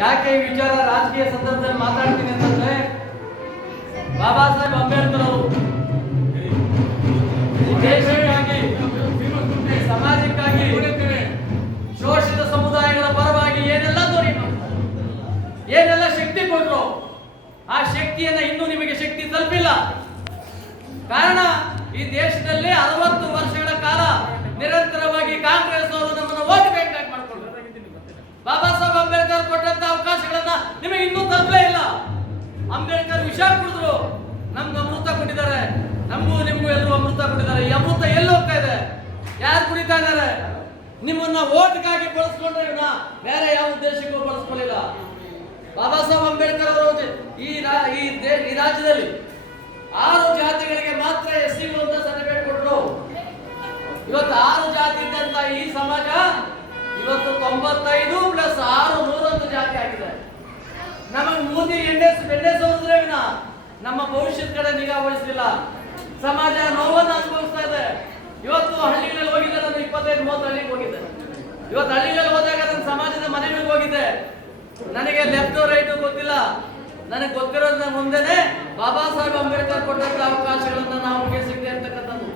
ಯಾಕೆ ಈ ವಿಚಾರ ರಾಜಕೀಯ ಸಂದರ್ಭದಲ್ಲಿ ಮಾತಾಡ್ತೀನಿ ಅಂತಂದ್ರೆ, ಬಾಬಾ ಸಾಹೇಬ್ ಅಂಬೇಡ್ಕರ್ ಅವರು ದೇಶಕ್ಕಾಗಿ, ಸಮಾಜಕ್ಕಾಗಿ, ಶೋಷಿತ ಸಮುದಾಯಗಳ ಪರವಾಗಿ ಏನೆಲ್ಲ ಏನೆಲ್ಲ ಶಕ್ತಿ ಕೊಟ್ಟರು, ಆ ಶಕ್ತಿಯನ್ನ ಇನ್ನೂ ನಿಮಗೆ ಶಕ್ತಿ ತಲುಪಿಲ್ಲ. ಕಾರಣ, ಈ ದೇಶದಲ್ಲಿ 60 ವರ್ಷಗಳ ಕಾಲ ನಿರಂತರವಾಗಿ ಕಾಂಗ್ರೆಸ್ ಅವರು ನಮ್ಮನ್ನು ವೋಟ್ ಬ್ಯಾಂಕ್ ಆಗಿ ಮಾಡಿಕೊಂಡ್ರು. ಬಾಬಾ ಸಾಹೇಬ್ ಅಂಬೇಡ್ಕರ್ ಕೊಟ್ಟಂತ ಅವಕಾಶಗಳನ್ನ ನಿಮಗೆ ಇನ್ನೂ ತಲುಪಲೇ ಇಲ್ಲ. ಅಂಬೇಡ್ಕರ್ ವಿಷ ಕುಡಿದ್ರು, ನಮ್ಗೆ ಅಮೃತ ಕೊಟ್ಟಿದ್ದಾರೆ, ನಮಗೂ ನಿಮಗೂ ಎಲ್ಲರೂ ಅಮೃತ ಕೊಟ್ಟಿದ್ದಾರೆ. ಈ ಅಮೃತ ಎಲ್ಲಿ ಹೋಗ್ತಾ ಇದೆ? ಯಾರು ಕುಡಿತಾ ಇದ್ದಾರೆ? ನಿಮ್ಮನ್ನ ಓಟ್ಗಾಗಿ ಬಳಸ್ಕೊಂಡ್ರೆ ಇವನ್ನ ಬೇರೆ ಯಾವ ಉದ್ದೇಶಕ್ಕೂ ಬಳಸ್ಕೊಳ್ಳಿಲ್ಲ. ಬಾಬಾ ಸಾಹೇಬ್ ಅಂಬೇಡ್ಕರ್ ಅವರು ಈ ರಾಜ್ಯದಲ್ಲಿ 6 ಜಾತಿಗಳಿಗೆ ಮಾತ್ರ SC ಅಂತ ಸರ್ಟಿಫಿಕೇಟ್ ಕೊಟ್ಟರು. ಇವತ್ತು 6 ಜಾತಿ ಇದ್ದಂತ ಈ ಸಮಾಜ ಇವತ್ತು 95 + 6 101 ಜಾತಿ ಆಗಿದೆ. ನಮಗೆ ಮೋದಿ ಎಣ್ಣೆ ಸೋರಿದ್ರೆ ನಮ್ಮ ಭವಿಷ್ಯದ ಕಡೆ ನಿಗಾ ವಹಿಸಲಿಲ್ಲ. ಸಮಾಜ ನೋವನ್ನು ಅನುಭವಿಸ್ತಾ ಇದೆ. ಇವತ್ತು ಹಳ್ಳಿಗಳಲ್ಲಿ ಹೋಗಿದ್ದೆ, ನಾನು 25-30 ಹಳ್ಳಿಗೆ ಹೋಗಿದ್ದೆ. ಇವತ್ತು ಹಳ್ಳಿಗಳಲ್ಲಿ ಹೋದಾಗ ನನ್ನ ಸಮಾಜದ ಮನೆಗಳಿಗೆ ಹೋಗಿದ್ದೆ. ನನಗೆ ಲೆಫ್ಟ್ ರೈಟ್ ಗೊತ್ತಿಲ್ಲ. ನನಗೆ ಗೊತ್ತಿರೋದ್ರ ಮುಂದೆನೆ ಬಾಬಾ ಸಾಹೇಬ್ ಅಂಬೇಡ್ಕರ್ ಕೊಟ್ಟಂತ ಅವಕಾಶಗಳನ್ನ ನಮಗೆ ಸಿಗದೆ ಅಂತಕ್ಕಂಥದ್ದು.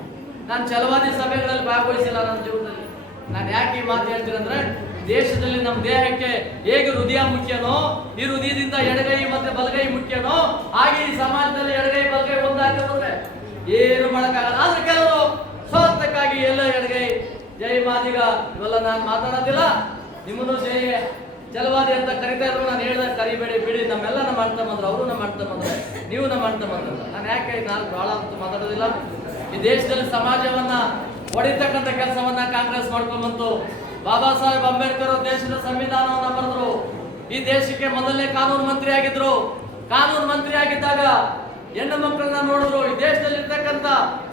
ನಾನು ಛಲವಾದಿ ಸಭೆಗಳಲ್ಲಿ ಭಾಗವಹಿಸಿಲ್ಲ ನನ್ನ ಜೀವನದಲ್ಲಿ. ನಾನು ಯಾಕೆ ಈ ಮಾತು ಹೇಳ್ತೀನಿ ಅಂದ್ರೆ, ದೇಶದಲ್ಲಿ ನಮ್ಮ ದೇಹಕ್ಕೆ ಹೇಗೆ ಹೃದಯ ಮುಖ್ಯನೋ, ಈ ಹೃದಯದಿಂದ ಎಡಗೈ ಮತ್ತೆ ಬಲಗೈ ಮುಖ್ಯನೋ, ಹಾಗೆ ಈ ಸಮಾಜದಲ್ಲಿ ಎಡಗೈ ಬಲಗೈ ಒಂದಾಗಿ ಹೋದ್ರೆ ಏನು ಮಾಡಕ್ಕಾಗಲ್ಲ. ಆದ್ರೆ ಕೆಲವರು ಸ್ವಾರ್ಥಕ್ಕಾಗಿ ಎಲ್ಲ ಎಡಗೈ ಜೈ ಮಾದಿಗ ಇವೆಲ್ಲ ನಾನು ಮಾತಾಡೋದಿಲ್ಲ. ನಿಮ್ಮನ್ನು ಜೈ ಛಲವಾದಿ ಅಂತ ಕರಿತಾ ಇದ್ರು. ನಾನು ಹೇಳಿದಾಗ ಕರಿಬೇಡಿ, ಬಿಡಿ, ನಮ್ಮೆಲ್ಲ ನಮ್ಮ ಅಣ್ಣ ಬಂದ್ರು, ಅವರು ನಮ್ಮ ಅಣ್ಣ ಬಂದ್ರೆ, ನೀವು ನಮ್ಮ ಅಣ್ಣ ಬಂದ್ರ. ನಾನು ಯಾಕೆ ನಾನು ಬಹಳ ಅಂತ ಮಾತಾಡೋದಿಲ್ಲ. ಈ ದೇಶದಲ್ಲಿ ಸಮಾಜವನ್ನ ಹೊಡಿತಕ್ಕಂಥ ಕೆಲಸವನ್ನ ಕಾಂಗ್ರೆಸ್ ಮಾಡ್ಕೊಂಡ್ಬಂತು. ಬಾಬಾ ಸಾಹೇಬ್ ಅಂಬೇಡ್ಕರ್ ದೇಶದ ಸಂವಿಧಾನವನ್ನ ಬರೆದ್ರು. ಈ ದೇಶಕ್ಕೆ ಮೊದಲನೇ ಕಾನೂನು ಮಂತ್ರಿ ಆಗಿದ್ರು. ಕಾನೂನು ಮಂತ್ರಿ ಆಗಿದ್ದಾಗ ಹೆಣ್ಣು ಮಕ್ಕಳನ್ನ ನೋಡಿದ್ರು. ಈ ದೇಶದಲ್ಲಿ ಇರ್ತಕ್ಕಂಥ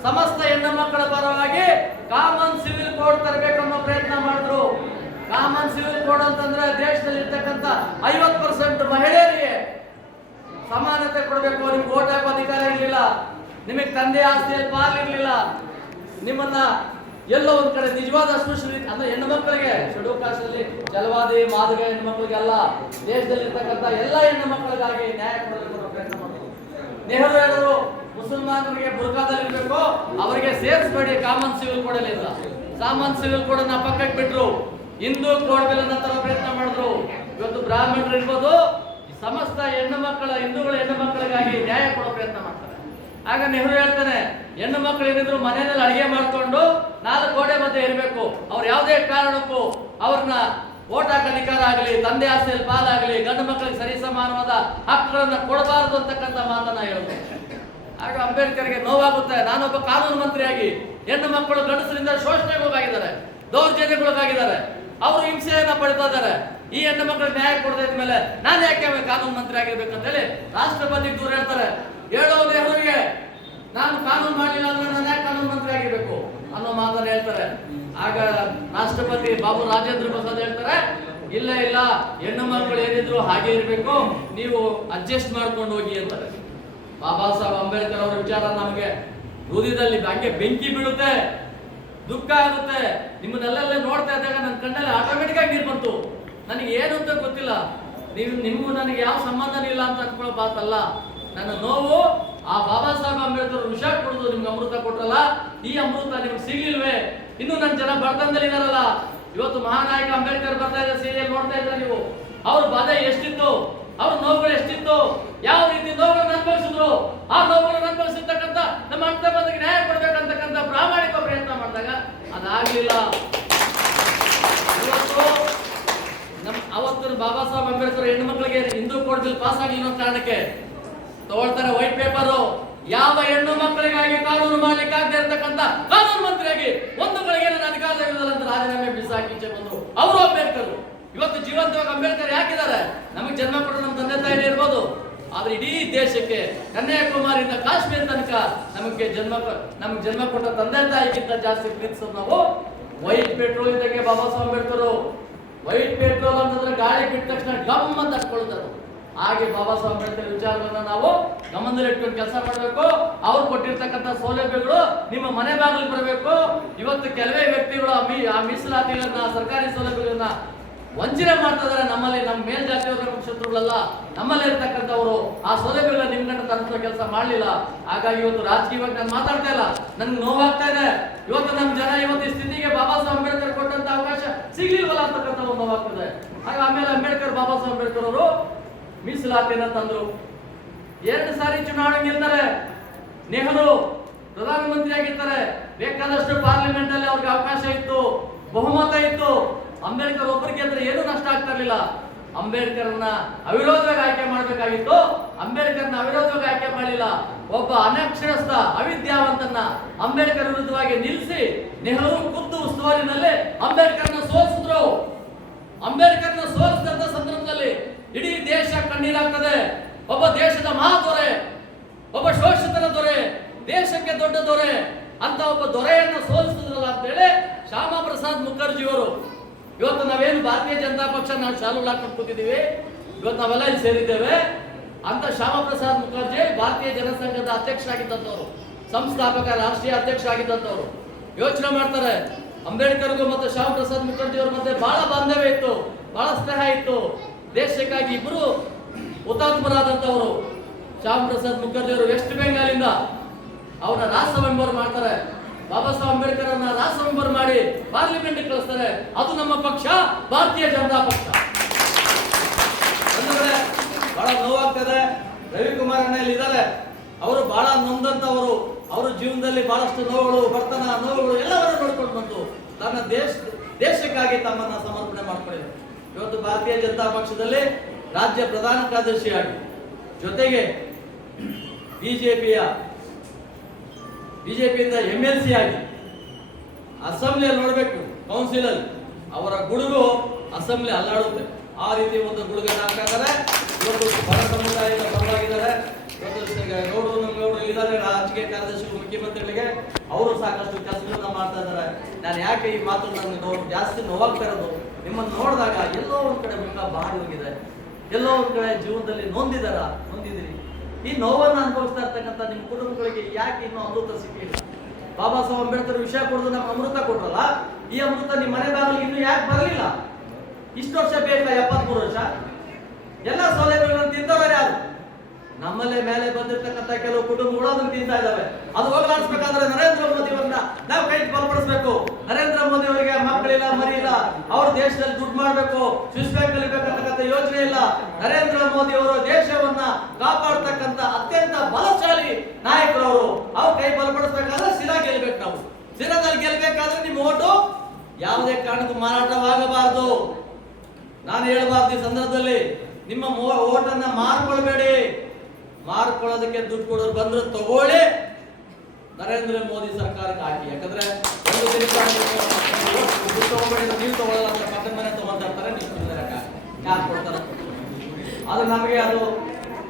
ಸಮಸ್ತ ಹೆಣ್ಣು ಮಕ್ಕಳ ಪರವಾಗಿ ಕಾಮನ್ ಸಿವಿಲ್ ಕೋಡ್ ತರಬೇಕನ್ನೋ ಪ್ರಯತ್ನ ಮಾಡಿದ್ರು. ಕಾಮನ್ ಸಿವಿಲ್ ಕೋಡ್ ಅಂತಂದ್ರೆ ದೇಶದಲ್ಲಿ ಇರ್ತಕ್ಕಂಥ 50% ಮಹಿಳೆಯರಿಗೆ ಸಮಾನತೆ ಕೊಡಬೇಕು. ನಿಮ್ಗೆ ವೋಟ್ ಹಾಕೋ ಅಧಿಕಾರ ಇರಲಿಲ್ಲ, ನಿಮಗೆ ತಂದೆ ಆಸ್ತಿಯಲ್ಲಿ ಪಾಲಿರಲಿಲ್ಲ. ನಿಮ್ಮನ್ನ ಎಲ್ಲೋ ಒಂದ್ ಕಡೆ ನಿಜವಾದ ಅಸ್ಪೃಶ್ಯ ಅಂದ್ರೆ ಹೆಣ್ಣು ಮಕ್ಕಳಿಗೆ ಶೆಡ್ಯೂಲ್ ಕಾಸ್ಟಲ್ಲಿ ಛಲವಾದಿ ಮಾದಿಗ ಹೆಣ್ಣು ಮಕ್ಕಳಿಗೆ ಅಲ್ಲ, ದೇಶದಲ್ಲಿ ಇರ್ತಕ್ಕಂಥ ಎಲ್ಲ ಹೆಣ್ಣು ಮಕ್ಕಳಿಗಾಗಿ ನ್ಯಾಯ ಕೊಡಬೇಕು ಪ್ರಯತ್ನ ಮಾಡಿದ್ರು. ನೆಹರು ಹೇಳಿದ್ರು, ಮುಸಲ್ಮಾನರಿಗೆ ಬುರ್ಕಾದಲ್ಲಿ ಇರಬೇಕು, ಅವರಿಗೆ ಸೇರಿಸಬೇಡಿ ಕಾಮನ್ ಸಿವಿಲ್ ಕೋಡ್ ಅಲ್ಲಿ ಇಲ್ಲ. ಕಾಮನ್ ಸಿವಿಲ್ ಕೋಡ್ ಅನ್ನ ಪಕ್ಕಕ್ಕೆ ಬಿಟ್ರು. ಹಿಂದೂ ಕೋಡ್ ಬಿಲ್ ಅನ್ನ ತರ ಪ್ರಯತ್ನ ಮಾಡಿದ್ರು. ಇವತ್ತು ಬ್ರಾಹ್ಮಣರು ಇರ್ಬೋದು, ಸಮಸ್ತ ಹೆಣ್ಣು ಮಕ್ಕಳ ಹಿಂದೂಗಳ ಹೆಣ್ಣು ಮಕ್ಕಳಿಗಾಗಿ ನ್ಯಾಯ ಕೊಡೋ ಪ್ರಯತ್ನ ಮಾಡ್ತಾರೆ. ಆಗ ನೆಹರು ಹೇಳ್ತಾನೆ, ಹೆಣ್ಣು ಮಕ್ಕಳು ಏನಿದ್ರು ಮನೆಯಲ್ಲಿ ಅಡಿಗೆ ಮಾಡ್ಕೊಂಡು 4 ಗೋಡೆ ಮಧ್ಯೆ ಇರಬೇಕು. ಅವ್ರು ಯಾವುದೇ ಕಾರಣಕ್ಕೂ ಅವ್ರನ್ನ ಓಟ್ ಹಾಕೋ ಅಧಿಕಾರ ಆಗಲಿ, ತಂದೆ ಆಸ್ತಿಯಲ್ಲಿ ಪಾಲಾಗಲಿ, ಗಂಡು ಮಕ್ಕಳಿಗೆ ಸರಿಸಮಾನವಾದ ಹಕ್ಕುಗಳನ್ನ ಕೊಡಬಾರದು ಅಂತಕ್ಕಂಥ ಮಾತನ್ನ ಹೇಳಿದ್ರು. ಆಗ ಅಂಬೇಡ್ಕರ್ಗೆ ನೋವಾಗುತ್ತೆ. ನಾನೊಬ್ಬ ಕಾನೂನು ಮಂತ್ರಿಯಾಗಿ ಹೆಣ್ಣು ಮಕ್ಕಳು ಗಂಡಸರಿಂದ ಶೋಷಣೆಗೊಳಗಾಗಿದ್ದಾರೆ, ದೌರ್ಜನ್ಯಗೊಳಗಾಗಿದ್ದಾರೆ, ಅವರು ಹಿಂಸೆಯನ್ನ ಪಡ್ತಾ ಇದ್ದಾರೆ. ಈ ಹೆಣ್ಣು ಮಕ್ಕಳಿಗೆ ನ್ಯಾಯ ಕೊಡದೇ ಇದ್ಮೇಲೆ ನಾನು ಯಾಕೆ ಕಾನೂನು ಮಂತ್ರಿ ಆಗಿರ್ಬೇಕಂತ ಹೇಳಿ ರಾಷ್ಟ್ರಪತಿ ದೂರ ಹೇಳ್ತಾರೆ. ಹೇಳೋ ನೆಹರುವಿಗೆ, ನಾನು ಕಾನೂನು ಮಾಡಲಿಲ್ಲ ಅಂದ್ರೆ ನಾನು ಯಾಕೆ ಕಾನೂನು ಮಂತ್ರಿ ಆಗಿರ್ಬೇಕು ಅನ್ನೋ ಮಾತನ್ನ ಹೇಳ್ತಾರೆ. ಆಗ ರಾಷ್ಟ್ರಪತಿ ಬಾಬು ರಾಜೇಂದ್ರ ಪ್ರಸಾದ್ ಹೇಳ್ತಾರೆ, ಇಲ್ಲ ಇಲ್ಲ, ಹೆಣ್ಣು ಮಕ್ಕಳು ಏನಿದ್ರು ಹಾಗೆ ಇರಬೇಕು, ನೀವು ಅಡ್ಜಸ್ಟ್ ಮಾಡ್ಕೊಂಡು ಹೋಗಿ ಅಂತಾರೆ. ಬಾಬಾ ಸಾಹೇಬ್ ಅಂಬೇಡ್ಕರ್ ಅವರ ವಿಚಾರ ನಮಗೆ ಹೃದಯದಲ್ಲಿ ಹಂಗೆ ಬೆಂಕಿ ಬೀಳುತ್ತೆ, ದುಃಖ ಆಗುತ್ತೆ. ನಿಮ್ಮನ್ನೆಲ್ಲ ನೋಡ್ತಾ ಇದ್ದಾಗ ನನ್ನ ಕಣ್ಣಲ್ಲಿ ಆಟೋಮೆಟಿಕ್ ಆಗಿ ನೀರು ಬಂತು. ನನಗೆ ಏನು ಅಂತ ಗೊತ್ತಿಲ್ಲ, ನಿಮಗೂ ನನಗೆ ಯಾವ ಸಂಬಂಧನೂ ಇಲ್ಲ ಅಂತ ಅನ್ಕೊಳ್ಳೋ ಮಾತಲ್ಲ. ನನ್ನ ನೋವು ಆ ಬಾಬಾ ಸಾಹೇಬ್ ಅಂಬೇಡ್ಕರ್ ವಿಷ ಕೊಡುದು ನಿಮ್ಗೆ ಅಮೃತ ಕೊಟ್ಟಲ್ಲ, ಈ ಅಮೃತ ನಿಮ್ಗೆ ಸಿಗ್ಲಿಲ್ವೇ? ಇನ್ನು ನನ್ನ ಜನ ಬಡತನದಲ್ಲಿ ಇದಾರಲ್ಲ. ಇವತ್ತು ಮಹಾನಾಯಕ ಅಂಬೇಡ್ಕರ್ ಬರ್ತಾ ಇದೆ, ಸೀರಿಯಲ್ ನೋಡ್ತಾ ಇದ್ರೆ ನೀವು. ಅವ್ರ ಬಾಧೆ ಎಷ್ಟಿತ್ತು, ಅವ್ರ ನೋವುಗಳು ಎಷ್ಟಿತ್ತು, ಯಾವ ರೀತಿ ನೋವುಗಳನ್ನು ಅನುಭವಿಸಿದ್ರು, ಆ ನೋವುಗಳನ್ನು ಅನುಭವಿಸಿರ್ತಕ್ಕಂಥ ನಮ್ಮ ಅಣ್ಣ ಬಂದಿಗೆ ನ್ಯಾಯ ಕೊಡ್ಬೇಕಂತಕ್ಕಂಥ ಪ್ರಾಮಾಣಿಕ ಪ್ರಯತ್ನ ಮಾಡಿದಾಗ ಅದಾಗ್ಲಿಲ್ಲ. ಇವತ್ತು ಅವತ್ತು ಬಾಬಾ ಸಾಹೇಬ್ ಅಂಬೇಡ್ಕರ್ ಹೆಣ್ಣು ಮಕ್ಕಳಿಗೆ ಹಿಂದೂ ಕೋಡ್ ಬಿಲ್ ಪಾಸ್ ಆಗಲಿಲ್ಲ ಅನ್ನೋ ಕಾರಣಕ್ಕೆ ತಗೊಳ್ತಾರೆ ವೈಟ್ ಪೇಪರ್. ಯಾವ ಹೆಣ್ಣು ಮಕ್ಕಳಿಗಾಗಿ ಕಾನೂನು ಮಾಡ್ಲಿಕ್ಕೆ ಆಗದೆ ಇರತಕ್ಕಂತ ಕಾನೂನು ಮಂತ್ರಿಯಾಗಿ ಒಂದು ಗಳಿಗೆ ನನ್ನ ಅಧಿಕಾರ ಇರುವುದಿಲ್ಲ ಅಂತ ರಾಜೀನಾಮೆ ಬಿಸಾಕಿ ಬಂದ್ರು ಅವರು ಅಂಬೇಡ್ಕರ್. ಇವತ್ತು ಜೀವಂತವಾಗಿ ಅಂಬೇಡ್ಕರ್ ಯಾಕಿದ್ದಾರೆ? ನಮಗೆ ಜನ್ಮ ಕೊಟ್ಟು ನಮ್ಮ ತಂದೆ ತಾಯಿನೇ ಇರ್ಬೋದು, ಆದ್ರೆ ಇಡೀ ದೇಶಕ್ಕೆ ಕನ್ಯಾಕುಮಾರಿಯಿಂದ ಕಾಶ್ಮೀರ ತನಕ ನಮಗೆ ಜನ್ಮ ಕೊಟ್ಟ ತಂದೆ ತಾಯಿಗಿಂತ ಜಾಸ್ತಿ ಪ್ರೀತಿಸೋದು ನಾವು ವೈಟ್ ಪೆಟ್ರೋಲ್ ಇದ್ದಾಗೆ. ಬಾಬಾ ಸಾಹೇಬ್ ಅಂಬೇಡ್ಕರ್ ವೈಟ್ ಪೆಟ್ರೋಲ್ ಅಂತಂದ್ರೆ ಗಾಳಿ ಬಿಟ್ಟ ತಕ್ಷಣ ಗಮ್ ಅಂತ ಹಚ್ಕೊಳ್ತಾರೆ. ಹಾಗೆ ಬಾಬಾ ಸಾಹೇಬ್ ಅಂಬೇಡ್ಕರ್ ವಿಚಾರಗಳನ್ನ ನಾವು ಗಮನದಲ್ಲಿ ಇಟ್ಕೊಂಡು ಕೆಲಸ ಮಾಡಬೇಕು. ಅವ್ರು ಕೊಟ್ಟಿರ್ತಕ್ಕಂಥ ಸೌಲಭ್ಯಗಳು ನಿಮ್ಮ ಮನೆ ಬಾಗಿಲು ಬರಬೇಕು. ಇವತ್ತು ಕೆಲವೇ ವ್ಯಕ್ತಿಗಳು ಆ ಮೀಸಲಾತಿಗಳನ್ನ, ಸರ್ಕಾರಿ ಸೌಲಭ್ಯಗಳನ್ನ ವಂಚನೆ ಮಾಡ್ತಾ ಇದಾರೆ. ನಮ್ಮಲ್ಲಿ ನಮ್ಮ ಮೇಲ್ಜಾತಿಯವರು ಶತ್ರುಗಳಲ್ಲ, ನಮ್ಮಲ್ಲೇ ಇರ್ತಕ್ಕಂಥವ್ರು. ಆ ಸೌಲಭ್ಯಗಳ ನಿಮ್ ಗಂಟ ತರಿಸುವ ಕೆಲಸ ಮಾಡಲಿಲ್ಲ. ಹಾಗಾಗಿ ಇವತ್ತು ರಾಜಕೀಯವಾಗಿ ನಾನು ಮಾತಾಡ್ತಾ ಇಲ್ಲ, ನನ್ಗೆ ನೋವಾಗ್ತಾ ಇದೆ. ಇವತ್ತು ನಮ್ಮ ಜನ ಇವತ್ತು ಈ ಸ್ಥಿತಿಗೆ ಬಾಬಾ ಸಾಹೇಬ್ ಅಂಬೇಡ್ಕರ್ ಕೊಟ್ಟಂತ ಅವಕಾಶ ಸಿಗ್ಲಿಲ್ವಲ್ಲ ಅಂತಕ್ಕಂಥ ಒಂದು ನೋವಾಗ್ತದೆ. ಆಗ ಆಮೇಲೆ ಅಂಬೇಡ್ಕರ್, ಬಾಬಾ ಸಾಹೇಬ್ ಅಂಬೇಡ್ಕರ್ ಅವರು ಮೀಸಲಾತಿಯನ್ನ ತಂದ್ರು. 2 ಸಾರಿ ಚುನಾವಣೆ ನಿಲ್ತಾರೆ. ನೆಹರು ಪ್ರಧಾನಮಂತ್ರಿ ಆಗಿರ್ತಾರೆ. ಬೇಕಾದಷ್ಟು ಪಾರ್ಲಿಮೆಂಟ್ ಅಲ್ಲಿ ಅವ್ರಿಗೆ ಅವಕಾಶ ಇತ್ತು, ಬಹುಮತ ಇತ್ತು. ಅಂಬೇಡ್ಕರ್ ಒಬ್ಬರಿಗೆ ಅಂದ್ರೆ ಏನು ನಷ್ಟ ಆಗ್ತಾ ಇರಲಿಲ್ಲ. ಅಂಬೇಡ್ಕರ್ನ ಅವಿರೋಧವಾಗಿ ಆಯ್ಕೆ ಮಾಡಬೇಕಾಗಿತ್ತು. ಅಂಬೇಡ್ಕರ್ನ ಅವಿರೋಧವಾಗಿ ಆಯ್ಕೆ ಮಾಡಲಿಲ್ಲ. ಒಬ್ಬ ಅನಕ್ಷರಸ್ಥ ಅವಿದ್ಯಾವಂತನ ಅಂಬೇಡ್ಕರ್ ವಿರುದ್ಧವಾಗಿ ನಿಲ್ಲಿಸಿ ನೆಹರು ಖುದ್ದು ಉಸ್ತುವಾರಿನಲ್ಲಿ ಅಂಬೇಡ್ಕರ್ನ ಸೋಲಿಸಿದ್ರು. ಅಂಬೇಡ್ಕರ್ನ ಸೋಲಿಸಿದಂತ ಸಂದರ್ಭದಲ್ಲಿ ಇಡೀ ದೇಶ ಕಣ್ಣೀರಾಗ್ತದೆ. ಒಬ್ಬ ದೇಶದ ಮಹಾದೊರೆ, ಒಬ್ಬ ಶೋಷಿತರ ದೊರೆ, ದೇಶಕ್ಕೆ ದೊಡ್ಡ ದೊರೆ ಅಂತ ಒಬ್ಬ ದೊರೆಯನ್ನ ಸೋಲಿಸಿದ್ರಲ್ಲ ಅಂತ ಹೇಳಿ ಶ್ಯಾಮಾ ಪ್ರಸಾದ್ ಮುಖರ್ಜಿ ಅವರು, ಇವತ್ತು ನಾವೇನು ಭಾರತೀಯ ಜನತಾ ಪಕ್ಷ ನಾವು ಶಾಲು ಹಾಕೊಂಡು ಕೂತಿದ್ದೀವಿ, ಇವತ್ತು ನಾವೆಲ್ಲ ಇಲ್ಲಿ ಸೇರಿದ್ದೇವೆ ಅಂತ ಶ್ಯಾಮಾ ಪ್ರಸಾದ್ ಮುಖರ್ಜಿ ಭಾರತೀಯ ಜನಸಂಘದ ಅಧ್ಯಕ್ಷರಾಗಿದ್ದಂಥವ್ರು, ಸಂಸ್ಥಾಪಕ ರಾಷ್ಟ್ರೀಯ ಅಧ್ಯಕ್ಷರಾಗಿದ್ದಂಥವ್ರು. ಯೋಚನೆ ಮಾಡ್ತಾರೆ, ಅಂಬೇಡ್ಕರ್ಗೂ ಮತ್ತು ಶ್ಯಾಮಾ ಪ್ರಸಾದ್ ಮುಖರ್ಜಿ ಅವ್ರ ಮಧ್ಯೆ ಬಹಳ ಬಾಂಧವ್ಯ ಇತ್ತು, ಬಹಳ ಸ್ನೇಹ ಇತ್ತು. ದೇಶಕ್ಕಾಗಿ ಇಬ್ಬರು ಹುತಾತ್ಮರಾದಂಥವರು. ಶ್ಯಾಮಾ ಪ್ರಸಾದ್ ಮುಖರ್ಜಿ ಅವರು ವೆಸ್ಟ್ ಬೆಂಗಾಲಿಂದ ಅವರ ರಾಷ್ಟ್ರ ಮೆಂಬರ್ ಮಾಡ್ತಾರೆ. ಬಾಬಾ ಸಾಹೇಬ್ ಅಂಬೇಡ್ಕರ್ ಅವರನ್ನ ರಾಷ್ಟ್ರ ಮೆಂಬರ್ ಮಾಡಿ ಪಾರ್ಲಿಮೆಂಟ್ ಕಳಿಸ್ತಾರೆ. ಅದು ನಮ್ಮ ಪಕ್ಷ, ಭಾರತೀಯ ಜನತಾ ಪಕ್ಷ. ಬಹಳ ನೋವಾಗ್ತದೆ. ರವಿಕುಮಾರ್ ಅಣ್ಣ ಇಲ್ಲಿ ಇದ್ದಾರೆ, ಅವರು ಬಹಳ ನೊಂದಂತವರು. ಅವರ ಜೀವನದಲ್ಲಿ ಬಹಳಷ್ಟು ನೋವುಗಳು, ಬರ್ತನ ನೋವುಗಳು ಎಲ್ಲವನ್ನೂ ನೋಡ್ಕೊಂಡು ಬಂತು ತನ್ನ ದೇಶಕ್ಕಾಗಿ ತಮ್ಮನ್ನ ಸಮರ್ಪಣೆ ಮಾಡ್ಕೊಂಡಿದ್ದಾರೆ. ಇವತ್ತು ಭಾರತೀಯ ಜನತಾ ಪಕ್ಷದಲ್ಲಿ ರಾಜ್ಯ ಪ್ರಧಾನ ಕಾರ್ಯದರ್ಶಿಯಾಗಿ, ಜೊತೆಗೆ ಬಿಜೆಪಿಯಿಂದ MLC ಆಗಿ, ಅಸೆಂಬ್ಲಿಯಲ್ಲಿ ನೋಡ್ಬೇಕು, ಕೌನ್ಸಿಲ್ ಅಲ್ಲಿ ಅವರ ಗುಡುಗು ಅಸೆಂಬ್ಲಿ ಅಲ್ಲಾಡುತ್ತೆ. ಆ ರೀತಿ ಒಂದು ಗುಡುಗನ್ನು ಹಾಕ್ತಾ ಇದ್ದಾರೆ. ಇವತ್ತು ಬಡ ಸಮುದಾಯದ ಪರವಾಗಿದ್ದಾರೆ. ಗೌಡರು, ನಮ್ಮ ಗೌಡರು ಇದ್ದಾರೆ, ರಾಜಕೀಯ ಕಾರ್ಯದರ್ಶಿಗಳು, ಮುಖ್ಯಮಂತ್ರಿಗಳಿಗೆ ಅವರು ಸಾಕಷ್ಟು ಕೆಲಸಗಳನ್ನ ಮಾಡ್ತಾ ಇದ್ದಾರೆ. ನಾನು ಯಾಕೆ ಈ ಮಾತು ನನಗೆ ಜಾಸ್ತಿ ನೋವಾಗ್ತಾ ಇರೋದು, ನಿಮ್ಮನ್ನು ನೋಡಿದಾಗ ಎಲ್ಲೋ ಒಂದ್ ಕಡೆ ಮುಖ ಬಾಡಿ ಹೋಗಿದೆ, ಎಲ್ಲೋ ಒಂದ್ ಕಡೆ ಜೀವನದಲ್ಲಿ ನೊಂದಿದ್ದೀರಿ. ಈ ನೋವನ್ನು ಅನುಭವಿಸ್ತಾ ಇರ್ತಕ್ಕಂಥ ನಿಮ್ಮ ಕುಟುಂಬಗಳಿಗೆ ಯಾಕೆ ಇನ್ನೂ ಅಮೃತ ಸಿಕ್ಕಿಲ್ಲ? ಬಾಬಾ ಸಾಹೇಬ್ ಅಂಬೇಡ್ಕರ್ ವಿಷಯ ಕೊಡೋದು ನಮ್ಗೆ ಅಮೃತ ಕೊಟ್ರಲ್ಲ, ಈ ಅಮೃತ ನಿಮ್ಮ ಮನೆ ಬಾಗಿಲಿಗೆ ಇನ್ನೂ ಯಾಕೆ ಬರಲಿಲ್ಲ? ಇಷ್ಟು ವರ್ಷ ಬೇಕಾ? 73 ವರ್ಷ. ಎಲ್ಲ ಸೌಲಭ್ಯಗಳನ್ನು ತಿಂದವರು ಯಾರು? ನಮ್ಮಲ್ಲೇ ಮೇಲೆ ಬಂದಿರ್ತಕ್ಕಂಥ ಕೆಲವು ಕುಟುಂಬಗಳು ಅದನ್ನು ತಿಂತಾ ಇದ್ದಾವೆ. ಅದು ಹೋಗಲಾಡಿಸ್ಬೇಕಾದ್ರೆ ನರೇಂದ್ರ ಮೋದಿ ಅವರನ್ನ ನಾವು ಕೈ ಬಲಪಡಿಸಬೇಕು. ನರೇಂದ್ರ ಮೋದಿ ಅವರಿಗೆ ಮಕ್ಕಳಿಲ್ಲ, ಮರಿ ಇಲ್ಲ, ಅವ್ರ ದೇಶದಲ್ಲಿ ದುಡ್ಡು ಮಾಡಬೇಕು, ಸ್ವಿಸ್ ಬ್ಯಾಂಕ್ ಅಲ್ಲಿ ಬೇಕಾಗತಕ್ಕಂಥ ಯೋಜನೆ ಇಲ್ಲ. ನರೇಂದ್ರ ಮೋದಿ ಅವರು ದೇಶವನ್ನ ಕಾಪಾಡ್ತಕ್ಕಂಥ ಅತ್ಯಂತ ಬಲಶಾಲಿ ನಾಯಕರು ಅವರು. ಅವ್ರ ಕೈ ಬಲಪಡಿಸಬೇಕಾದ್ರೆ ಶಿರಾ ಗೆಲ್ಬೇಕು. ನಾವು ಶಿರಾದಲ್ಲಿ ಗೆಲ್ಬೇಕಾದ್ರೆ ನಿಮ್ಮ ಓಟು ಯಾವುದೇ ಕಾರಣಕ್ಕೂ ಮಾರಾಟವಾಗಬಾರದು. ನಾನು ಹೇಳಬಾರ್ದು ಈ ಸಂದರ್ಭದಲ್ಲಿ, ನಿಮ್ಮ ಓಟನ್ನ ಮಾರ್ಕೊಳ್ಬೇಡಿ. ಮಾರ್ಕೊಳ್ಳೋದಕ್ಕೆ ದುಡ್ಡು ಕೊಡೋರು ಬಂದ್ರೆ ತಗೊಳ್ಳಿ, ನರೇಂದ್ರ ಮೋದಿ ಸರ್ಕಾರಕ್ಕೆ ಹಾಕಿ. ಯಾಕಂದ್ರೆ ಒಂದು ದುಡ್ಡು ತಗೋಬೇಡಿ, ನೀವು ತಗೊಳ್ಳಲ್ಲ ಅಂತ ಪಕ್ಕದ ಮನೆ ತಗೊಂತಾ ಇರ್ತಾರೆ, ನೀವು ಯಾರು ಕೊಡ್ತಾರೆ? ಅದು ನಮಗೆ ಅದು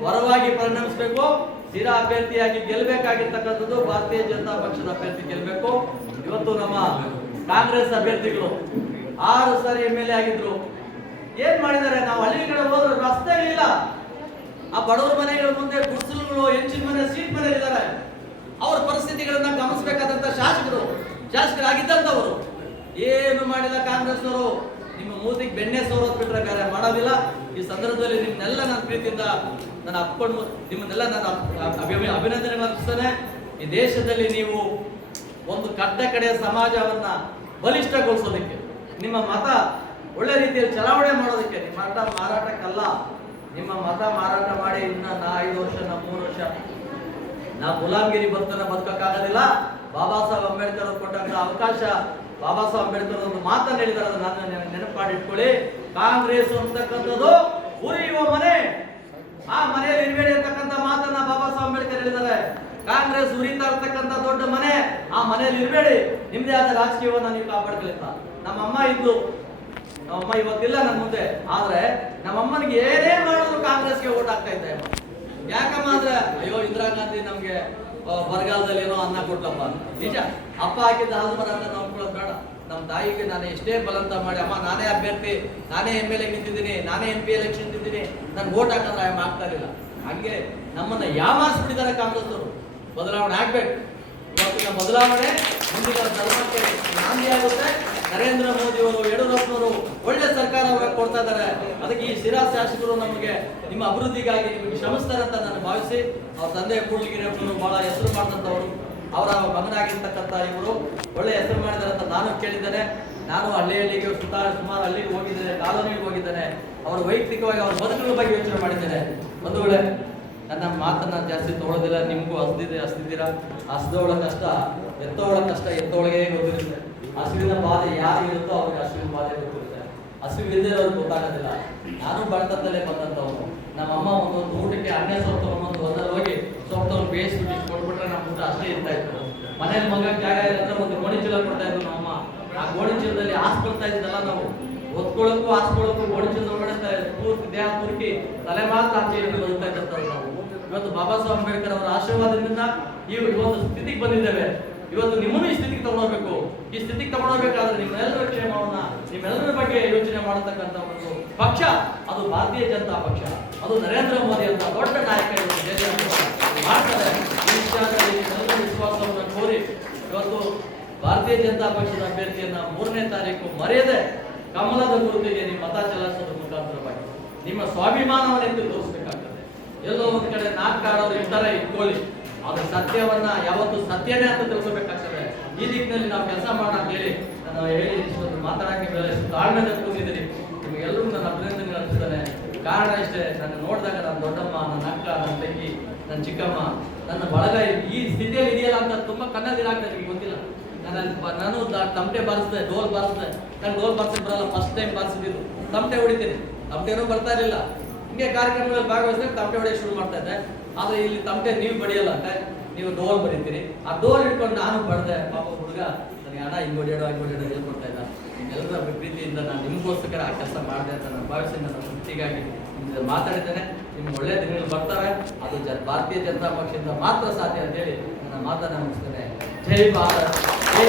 ವರವಾಗಿ ಪರಿಣಮಿಸಬೇಕು. ಸ್ಥಿರ ಅಭ್ಯರ್ಥಿಯಾಗಿ ಗೆಲ್ಲಬೇಕಾಗಿರ್ತಕ್ಕಂಥದ್ದು ಭಾರತೀಯ ಜನತಾ ಪಕ್ಷದ ಅಭ್ಯರ್ಥಿ ಗೆಲ್ಲಬೇಕು. ಇವತ್ತು ನಮ್ಮ ಕಾಂಗ್ರೆಸ್ ಅಭ್ಯರ್ಥಿಗಳು 6 ಸಾರಿ MLA ಆಗಿದ್ರು. ಏನ್ ಮಾಡಿದ್ದಾರೆ? ನಾವು ಹಳ್ಳಿ ಕಡೆ ಹೋದ್ರೆ ರಸ್ತೆ ಇಲ್ಲ. ಆ ಬಡವರ ಮನೆಗಳ ಮುಂದೆ ಗುಡಿಸಲುಗಳು, ಹೆಂಚಿನ ಮನೆ, ಸೀಟ್ ಮನೆ ಇದ್ದಾರೆ. ಅವ್ರ ಪರಿಸ್ಥಿತಿಗಳನ್ನ ಗಮನಿಸಬೇಕಾದಂತ ಶಾಸಕರಾಗಿದ್ದಂಥವರು ಏನು ಮಾಡಿಲ್ಲ ಕಾಂಗ್ರೆಸ್ನವರು. ನಿಮ್ಮ ಮೂತಿಗೆ ಬೆಣ್ಣೆ ಸೋರೋದ್ ಬಿಟ್ರೆ ಬೇರೆ ಮಾಡೋದಿಲ್ಲ. ಈ ಸಂದರ್ಭದಲ್ಲಿ ನಿಮ್ಮನ್ನೆಲ್ಲ ನನ್ನ ಪ್ರೀತಿಯಿಂದ ನಾನು ಅಪ್ಕೊಂಡು ನಿಮ್ಮನ್ನೆಲ್ಲ ನಾನು ಅಭಿನಂದನೆಗಳು ಅರ್ಪಿಸ್ತೇನೆ. ಈ ದೇಶದಲ್ಲಿ ನೀವು ಒಂದು ಕಡೆಯ ಸಮಾಜವನ್ನ ಬಲಿಷ್ಠಗೊಳಿಸೋದಕ್ಕೆ, ನಿಮ್ಮ ಮತ ಒಳ್ಳೆ ರೀತಿಯಲ್ಲಿ ಚಲಾವಣೆ ಮಾಡೋದಕ್ಕೆ, ನಿಮ್ಮ ಮತ ಮಾರಾಟಕ್ಕಲ್ಲ. ನಿಮ್ಮ ಮತ ಮಾರಾಟ ಮಾಡಿ ಇನ್ನ 5 ವರ್ಷ, 3 ವರ್ಷ ನಾವು ಗುಲಾಮಗಿರಿ ಬದುಕಕ್ಕಾಗೋದಿಲ್ಲ. ಬಾಬಾ ಸಾಹೇಬ್ ಅಂಬೇಡ್ಕರ್ ಅವರು ಕೊಟ್ಟಂತ ಅವಕಾಶ, ಬಾಬಾ ಸಾಹೇಬ್ ಅಂಬೇಡ್ಕರ್ ಒಂದು ಮಾತನ್ನು ಹೇಳಿದ್ದಾರೆ, ಅದನ್ನು ನಾನು ನೆನಪು ಮಾಡಿಟ್ಕೊಳ್ಳಿ. ಕಾಂಗ್ರೆಸ್ ಅಂತಕ್ಕಂಥದ್ದು ಉರಿಯುವ ಮನೆ, ಆ ಮನೆಯಲ್ಲಿ ಇರಬೇಡಿ ಅಂತಕ್ಕಂಥ ಮಾತನ್ನ ಬಾಬಾ ಸಾಹೇಬ್ ಅಂಬೇಡ್ಕರ್ ಹೇಳಿದ್ದಾರೆ. ಕಾಂಗ್ರೆಸ್ ಉರಿತಾ ಇರ್ತಕ್ಕಂಥ ದೊಡ್ಡ ಮನೆ, ಆ ಮನೆಯಲ್ಲಿ ಇರಬೇಡಿ, ನಿಮ್ದೇ ಆದ ರಾಜಕೀಯವನ್ನ ನೀವು ಕಾಪಾಡ್ಕೊಳ್ಳಿ. ನಮ್ಮಮ್ಮ ಇದ್ದು, ನಮ್ಮಮ್ಮ ಇವತ್ತಿಲ್ಲ ನನ್ನ ಮುಂದೆ, ಆದ್ರೆ ನಮ್ಮಮ್ಮನಿಗೆ ಏನೇ ಮಾಡಿದ್ರು ಕಾಂಗ್ರೆಸ್ಗೆ ಓಟ್ ಆಗ್ತಾ ಇದ್ದೆ. ಯಾಕಮ್ಮ ಅಂದ್ರೆ, ಅಯ್ಯೋ ಇಂದಿರಾ ಗಾಂಧಿ ನಮ್ಗೆ ಬರಗಾಲದಲ್ಲಿ ಏನೋ ಅನ್ನ ಕೊಟ್ಟಪ್ಪ. ನಿಜ, ಅಪ್ಪ ಹಾಕಿದ್ದ ಹಾಲು ಬರ ಅಂತ ನೋಡ್ಕೊಳ್ಳೋದು ಬೇಡ. ನಮ್ಮ ತಾಯಿಗೆ ನಾನು ಎಷ್ಟೇ ಬಲಂತ ಮಾಡಿ, ಅಮ್ಮ ನಾನೇ ಅಭ್ಯರ್ಥಿ, ನಾನೇ MLA ನಿಂತಿದ್ದೀನಿ, ನಾನೇ MP ಎಲೆಕ್ಷನ್ ನಿಂತಿದ್ದೀನಿ, ನನ್ಗೆ ಓಟ್ ಹಾಕಿದ್ರೆ ಆಗ್ತಾ ಇರಲಿಲ್ಲ. ಹಂಗೆ ನಮ್ಮನ್ನ ಯಾಮಾರಿಸ್ಬಿಟ್ಟಿದ್ದಾರೆ ಕಾಂಗ್ರೆಸ್ನವರು. ಬದಲಾವಣೆ ಆಗ್ಬೇಕು. ಇವತ್ತಿನ ಬದಲಾವಣೆ ಮುಂದಿನ ಧರ್ಮಕ್ಕೆ ನಾಂದಿ ಆಗುತ್ತೆ. ನರೇಂದ್ರ ಮೋದಿ ಅವರು, ಯಡಿಯೂರಪ್ಪನವರು ಒಳ್ಳೆ ಸರ್ಕಾರ ಕೊಡ್ತಾ ಇದ್ದಾರೆ. ಅದಕ್ಕೆ ಈ ಶಿರಾ ಶಾಸಕರು ನಮಗೆ ನಿಮ್ಮ ಅಭಿವೃದ್ಧಿಗಾಗಿ ನಿಮಗೆ ಶ್ರಮಿಸ್ತಾರೆ ಅಂತ ನಾನು ಭಾವಿಸಿ, ಅವ್ರ ತಂದೆ ಕೂಡ್ಲಿಗಿರಿಯಪ್ಪನವರು ಬಹಳ ಹೆಸರು ಮಾಡಿದಂಥವ್ರು, ಅವರ ಮಗನಾಗಿರ್ತಕ್ಕಂಥ ಇವರು ಒಳ್ಳೆ ಹೆಸರು ಮಾಡಿದ್ದಾರೆ ಅಂತ ನಾನು ಕೇಳಿದ್ದೇನೆ. ನಾನು ಹಳ್ಳಿಗೆ ಸುಮಾರು ಹಳ್ಳಿಗೆ ಹೋಗಿದ್ದೇನೆ, ಕಾಲೋನಿಗೆ ಹೋಗಿದ್ದೇನೆ. ಅವರ ವೈಯಕ್ತಿಕವಾಗಿ ಅವರ ಬದುಕಿನ ಬಗ್ಗೆ ಯೋಚನೆ ಮಾಡಿದ್ದೇನೆ. ಬಂಧುಗಳೇ, ನನ್ನ ಮಾತನ್ನ ಜಾಸ್ತಿ ತಗೊಳ್ಳೋದಿಲ್ಲ. ನಿಮಗೂ ಹಸ್ದಿದ್ದೀರಾ. ಹಸ್ದವಳ ಕಷ್ಟ ಎತ್ತೋಳ ಕಷ್ಟ ಎತ್ತೋಳಿಗೆ ಗೊತ್ತಿರುತ್ತೆ. ಹಸುವಿನ ಬಾಧೆ ಯಾರು ಇರುತ್ತೋ ಅವ್ರಿಗೆ ಹಸುವಿನ ಬಾಧೆ ಗೊತ್ತಿರುತ್ತೆ. ಹಸುವಿಲ್ಲದೆ ಅವ್ರಿಗೆ ಗೊತ್ತಾಗೋದಿಲ್ಲ. ನಾನು ಬಡತನದಲ್ಲೇ ಬಂದಂಥವನು. ನಮ್ಮಮ್ಮ ಒಂದೊಂದು ಊಟಕ್ಕೆ ಅನ್ನ ಸೊಪ್ಪು ಒಂದು ಒಂದಲ್ಲಿ ಹೋಗಿ ಸೊಪ್ಪನ್ನು ಬೇಯಿಸ್ಬಿಟ್ಟು ಕೊಟ್ಬಿಟ್ರೆ ನಮ್ಮ ಊಟ ಅಷ್ಟೇ ಇರ್ತಾ ಇತ್ತು. ಮನೇಲಿ ಮಗಕ್ಕೆ ಜಾಗ ಇದ್ರೆ ಒಂದು ಗೋಣಿ ಚೀಲ ಕೊಡ್ತಾ ಇದ್ರು ನಮ್ಮಮ್ಮ. ಆ ಗೋಣಿ ಚೀಲದಲ್ಲಿ ಹಾಸ್ಕೊಳ್ತಾ ಇದ್ದಲ್ಲ ನಾವು, ಒತ್ಕೊಳ್ಳೋಕ್ಕೂ ಹಾಸ್ಕೊಳ್ಳೋಕ್ಕೂ ಗೋಣಿ ಚೀಲದ ಒಳಗಡೆ ಪೂರ್ತಿ ದೇಹ ತುರುಕಿ ತಲೆ ಮಾತ್ರ ಆಚೆ ಬದುಕ್ತಾ ಇದ್ದಂಥವ್ರು ನಾವು. ಇವತ್ತು ಬಾಬಾ ಸಾಹೇಬ್ ಅಂಬೇಡ್ಕರ್ ಅವರ ಆಶೀರ್ವಾದದಿಂದ ಈ ಒಂದು ಸ್ಥಿತಿಗೆ ಬಂದಿದ್ದೇವೆ. ಇವತ್ತು ನಿಮ್ಮನ್ನು ಈ ಸ್ಥಿತಿಗೆ ತಗೊಂಡೋಗ್ಬೇಕು. ಈ ಸ್ಥಿತಿಗೆ ತಗೊಂಡೋಗ್ಬೇಕಾದ್ರೆ ನಿಮ್ಮೆಲ್ಲರ ಕ್ಷೇಮವನ್ನ, ನಿಮ್ಮೆಲ್ಲರ ಬಗ್ಗೆ ಯೋಚನೆ ಮಾಡತಕ್ಕಂಥ ಒಂದು ಪಕ್ಷ ಅದು ಭಾರತೀಯ ಜನತಾ ಪಕ್ಷ. ಅದು ನರೇಂದ್ರ ಮೋದಿ ಅಂತ ದೊಡ್ಡ ನಾಯಕ ಇವತ್ತು ದೇಶದಲ್ಲಿ ಮಾಡ್ತಾರೆ. ಈ ವಿಚಾರದಲ್ಲಿ ಎಲ್ಲರ ವಿಶ್ವಾಸವನ್ನು ಕೋರಿ ಇವತ್ತು ಭಾರತೀಯ ಜನತಾ ಪಕ್ಷದ ಅಭ್ಯರ್ಥಿಯನ್ನ 3ನೇ ತಾರೀಕು ಮರೆಯದೆ ಕಮಲದ ಗುರುತಿಗೆ ನಿಮ್ಮ ಮತ ಚಲಾಯಿಸೋದ್ರ ಮುಖಾಂತರವಾಗಿ ನಿಮ್ಮ ಸ್ವಾಭಿಮಾನವನ್ನೆಂದು ತೋರಿಸಬೇಕಾಗ್ತದೆ. ಎಲ್ಲೋ ಒಂದ್ ಕಡೆ ನಾಟ್ಕಾಡೋರು ಇರ್ತಾರೆ, ಇಟ್ಕೊಳ್ಳಿ. ಆದ್ರೆ ಸತ್ಯವನ್ನ ಯಾವತ್ತು ಸತ್ಯನೇ ಅಂತ ತಿಳ್ಕೊಬೇಕಾಗ್ತದೆ. ಈ ದಿಕ್ಕಿನಲ್ಲಿ ನಾವು ಕೆಲಸ ಮಾಡೋಣ ಅಂತ ಹೇಳಿ ನಾನು ಹೇಳಿ ಮಾತಾಡಕ್ಕೆ ತಾಳ್ಮೆದ ಕೂತಿದ್ದೀನಿ. ನಿಮಗೆಲ್ಲರೂ ನನ್ನ ಅಭಿನಂದನೆ ಅರ್ಪಿಸ್ತೇನೆ. ಕಾರಣ ಇಷ್ಟೇ, ನನ್ನ ನೋಡಿದಾಗ ನನ್ನ ದೊಡ್ಡಮ್ಮ, ನನ್ನ ಅಕ್ಕ, ನನ್ನ ತಂಗಿ, ನನ್ನ ಚಿಕ್ಕಮ್ಮ, ನನ್ನ ಬಳಗ ಈ ಸ್ಥಿತಿಯಲ್ಲಿ ಇದೆಯಲ್ಲ ಅಂತ ತುಂಬಾ ಕನ್ನಡಿರಾಗ್ತದೆ. ನಿಮಗೆ ಗೊತ್ತಿಲ್ಲ, ನಾನು ತಮಟೆ ಬಾರಿಸಿದೆ, ಡೋಲ್ ಬಾರಿಸಿದೆ. ನಾನು ಡೋಲ್ ಬಾರಿಸಕ್ಕೆ ಬರಲ್ಲ, ಫಸ್ಟ್ ಟೈಮ್ ಬಾರಿಸಿದ್ದು. ತಮಟೆ ಹೊಡಿತೀನಿ, ತಮಟೆನೂ ಬರ್ತಾ ಇರಲಿಲ್ಲ. ಹಿಂಗೆ ಕಾರ್ಯಕ್ರಮಗಳಲ್ಲಿ ಭಾಗವಹಿಸಿದಾಗ ತಮಟೆ ಹೊಡೆಯಕ್ಕೆ ಶುರು ಮಾಡ್ತಾ ಇದ್ದೆ. ಆದ್ರೆ ಇಲ್ಲಿ ತಮಟೆ ನೀವು ಬಡಿಯಲ್ಲ ಅಂತ, ನೀವು ಡೋಲ್ ಬಡಿತೀರಿ. ಆ ಡೋಲ್ ಹಿಡ್ಕೊಂಡು ನಾನು ಬಡ್ದೆ. ಪಾಪ ಹುಡುಗ ನನಗೆ ಹಣ ಹಿಂಗೆ ಹೊಡೆಯೋಡು ಹಂಗೆ ಹೊಡೆಯೋಡು ಹೇಳ್ಕೊಡ್ತಾ ಇದ್ದ. ಎಲ್ಲರ ಪ್ರೀತಿಯಿಂದ ನಾನು ನಿಮಗೋಸ್ಕರ ಆ ಕೆಲಸ ಮಾಡಿದೆ ಅಂತ ನಾನು ಭಾವಿಸಿ ನನ್ನ ತೃಪ್ತಿಗಾಗಿ ಮಾತಾಡಿದ್ದೇನೆ. ನಿಮ್ಗೆ ಒಳ್ಳೆಯ ದಿನಗಳು ಬರ್ತವೆ. ಅದು ಭಾರತೀಯ ಜನತಾ ಪಕ್ಷದಿಂದ ಮಾತ್ರ ಸಾಧ್ಯ ಅಂತೇಳಿ ನನ್ನ ಮಾತನ್ನ ಮುಗಿಸ್ತೇನೆ. ಜೈ ಭಾರತ್, ಜೈ